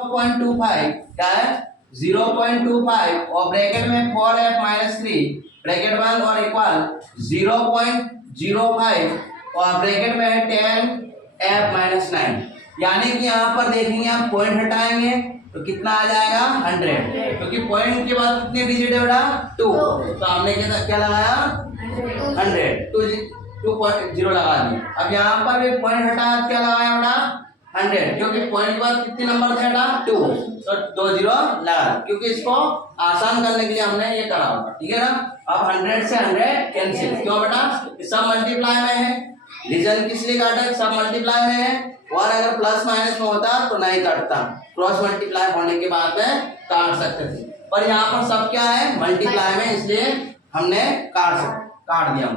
0.25 क्या है 0.25 और ब्रैकेट में 4f-3 ब्रैकेट बंद और इक्वल 0.05 और ब्रैकेट में 10f-9 यानी कि यहाँ पर देखेंगे आप पॉइंट हटाएंगे तो कितना आ जाएगा 100 क्योंकि पॉइंट के बाद कितने डिजिट है बेटा 2 तो हमने क्या लगाया 100 2.0 लगा दिया। अब यहाँ पर भी पॉइंट हटाया क्या लगाया बेटा 100 क्योंकि पॉइंट के बाद कितने नंबर थे बेटा 2 तो 2 जीरो लगा क्योंकि इसको आसान करने के लिए हमने ये करा होगा। ठीक है ना। अब 100 से 100 कैंसिल क्यों बेटा सब मल्टीप्लाई में है। रीजन किस लिए काटा सब मल्टीप्लाई में है और अगर प्लस माइनस में होता तो नहीं काटता क्रॉस मल्टीप्लाई होने के बाद में काट सकते थे पर यहाँ पर सब क्या है मल्टीप्लाई में इसलिए हमने काट दिया।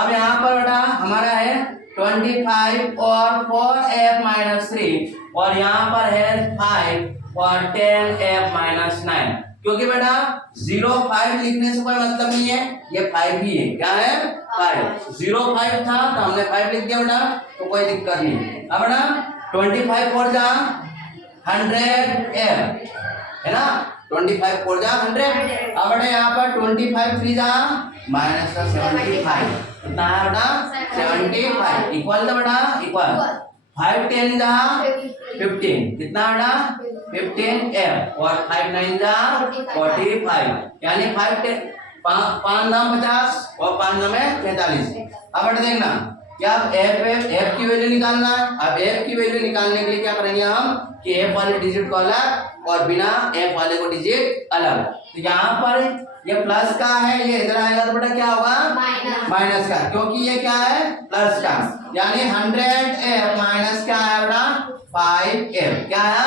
अब यहाँ पर बेटा हमारा है 25 और 4f-3 और यहाँ पर है 5 और 10f-9 क्योंकि बेटा 0.5 लिखने से कोई मतलब नहीं है ये 5 ही है। क्या है 5 0.5 था तो हमने 5 लिख दिया बेटा तो कोई दिक्कत नहीं। अब बेटा 25 4 जा 100f है ना 25 4 जा 100। अब बेटा यहाँ पर 25 3 जा माइनस का 75 कितना है बेटा 75 इक्वल तो बेटा इक्वल 5 10 जा 15 कितना बेटा 15f और 5 9 जा 45 यानी 5 10 5 नाम 50 और 5 नाम 45। अब बेटा देखना क्या f की वैल्यू निकालना है। अब f की वैल्यू निकालने के लिए क्या करेंगे हम कि f वाले डिजिट को अलग और बिना f वाले को डिजिट अलग। तो यहाँ पर ये प्लस का है ये इधर आएगा तो बेटा क्या होगा माइनस का क्योंकि ये क्या है प्लस का यानी 100f माइनस क्या है बेटा 5f क्या है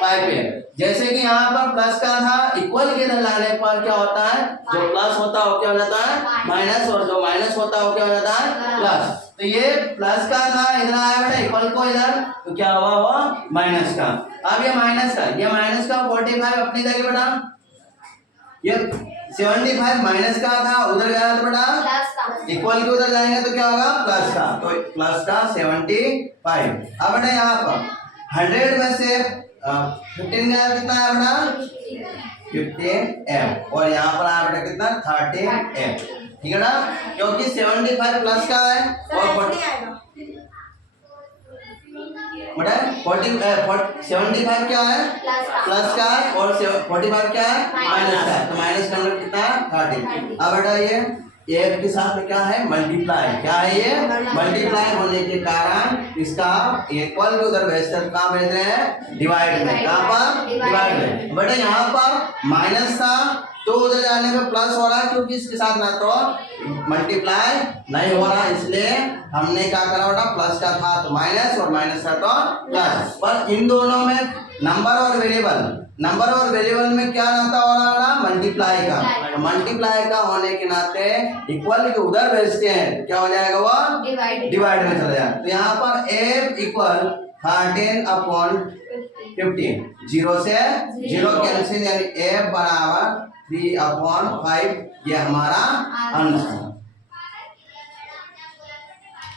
5f। जैसे कि यहाँ पर प्लस का था इक्वल के इधर लाने पर क्या होता है जो प्लस होता है वो क्या हो जाता है माइनस और जो माइनस होता है वो क्या हो जाता है प्लस। तो ये प्लस का था इधर आया बेटा इक्वल को इधर तो क्या हुआ वो माइनस का। अब ये माइनस का 45 अपनी जगह बेटा ये 75 माइनस का था उधर गया तो बेटा इक्वल के उधर जाएंगे तो क्या होगा प्लस का तो प्लस का 75। अब बेटा यहाँ पर 100 में से 15 गया कितना है बेटा 15f और यहाँ पर आया बेटा कितना 30f। ठीक है ना क्योंकि 75 प्लस का है और 75 क्या है प्लस का है और 45 क्या है माइनस का है तो माइनस का मतलब कितना है 30। अब बेटा ये f के साथ में क्या है मल्टीप्लाई क्या है ये मल्टीप्लाई होने के कारण इसका इक्वल के उधर भेजकर कहाँ भेज रहे हैं डिवाइड में कहाँ पर डिवाइड में। बेटा यहाँ पर माइनस था तो उधर जाने पे प्लस हो रहा है क्योंकि इसके साथ ना तो मल्टीप्लाई नहीं हो रहा इसलिए हमने क्या करा बेटा प्लस का था तो माइनस और माइनस का तो प्लस। पर इन दोनों में नंबर और वेरिएबल में क्या नाता हो रहा है मल्टीप्लाई का तो मल्टीप्लाई का होने के नाते इक्वल के उधर भेजते हैं क्या हो जाएगा वो डिवाइड में चला जाएगा। तो यहाँ पर f इक्वल 13/15 0 से 0 कैंसिल यानी f बराबर 3/5 ये हमारा आंसर।